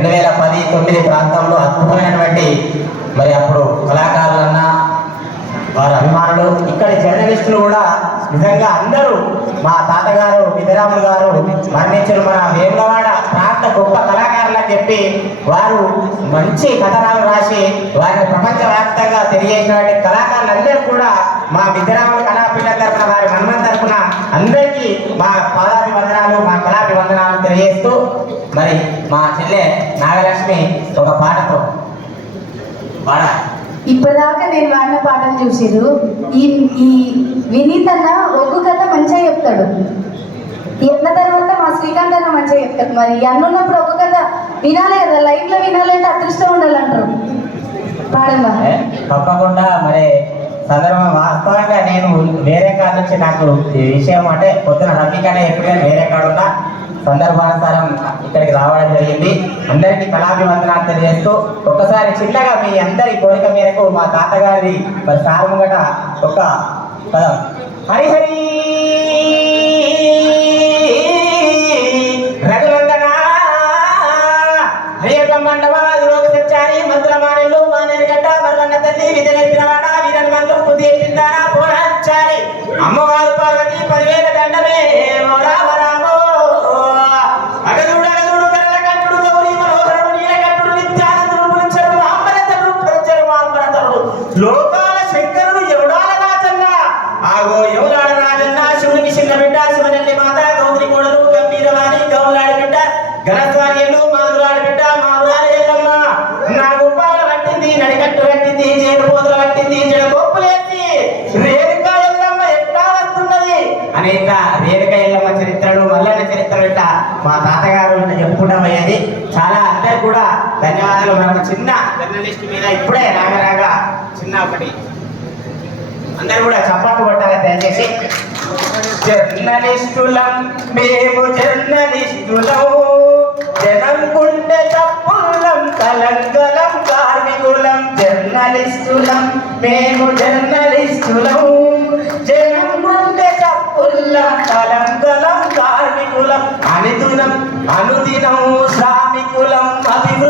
రెండు వేల పది తొమ్మిది ప్రాంతంలో అద్భుతమైనటువంటి మరి అప్పుడు కళాకారులన్నా వారి అభిమానులు ఇక్కడి జర్నలిస్టులు కూడా నిజంగా అందరూ మా తాతగారు విద్యరాములు గారు మరణించిన మన వేములవాడ ప్రాంత గొప్ప కళాకారులని చెప్పి వారు మంచి కథనాలు రాసి వారిని ప్రపంచవ్యాప్తంగా తెలియజేసినటువంటి కళాకారులందరూ కూడా మా విద్యరాముల కళాపీఠ తరఫున వారి మన్మన్ తరఫున అందరికీ మా పాదాభివందనాలు మా కళాభివందనాలు తెలియజేస్తూ మరి మా చెల్లె నాగలక్ష్మి ఒక పాటతో పాడ. ఇప్పటిదాకా నేను వాడిన పాటలు చూసిరు ఈ ఈ వినీత్ అన్న ఒగ్గు కథ మంచిగా చెప్తాడు. ఈ అన్న తర్వాత మా శ్రీకాంత్ అన్న మంచిగా చెప్తాడు. మరి ఈ అన్న ఉన్నప్పుడు ఒగ్గు కథ వినాలి కదా? లైవ్లో వినాలంటే అదృష్టం ఉండాలంటారు. పాడమ్మా. తప్పకుండా మరి సందర్భం వాస్తవంగా నేను వేరే కాడ నుంచి నాకు ఈ విషయం అంటే పొద్దున రఫీకనే ఎప్పుడు వేరే కాడ ఉన్నా సందర్భానుసారం ఇక్కడికి రావడం జరిగింది. అందరికీ కళాభివందనాలు తెలియజేస్తూ ఒక్కసారి చిన్నగా మీ అందరి కోరిక మేరకు మా తాతగారి మరి సార్ ముంగట ఒక పదం. హరిహరి! తల్లి అమ్మవారు పార్వతి పదివేల దండమే రామ Lo ధన్యవాదాలు. మనకు చిన్న జర్నలిస్ట్ మీద ఇప్పుడే రాగరాగా చిన్న ఒకటి. అందరూ కూడా చప్పట్లు కొట్టాలి దయచేసి. జర్నలిస్టులం మేము జర్నలిస్టులం జనం గుండె తప్పులం కలంకలం కార్మికులం. జర్నలిస్టులం మేము జర్నలిస్టులం జనం గుండె తప్పులం కలంకలం కార్మికులం. అనుదినం అనుదినం శ్రామికులం అభివృద్ధి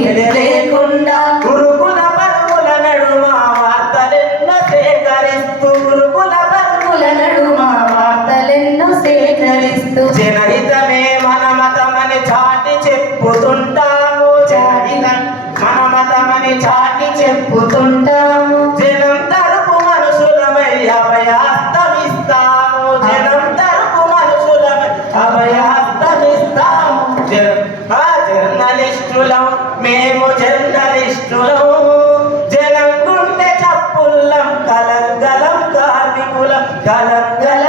లేకుండా గురుకుల పరుగుల నడుమ వార్తలెన్న సేకరిస్తూ. గురుకుల పరుగుల నడుమ వార్తలెన్నో సేకరిస్తూ. జనహితమే జర్నలిస్టులం మేము జర్నలిస్టులం జనం గుండె చప్పుల్లం కలంగలం కార్మికులం కలంగలం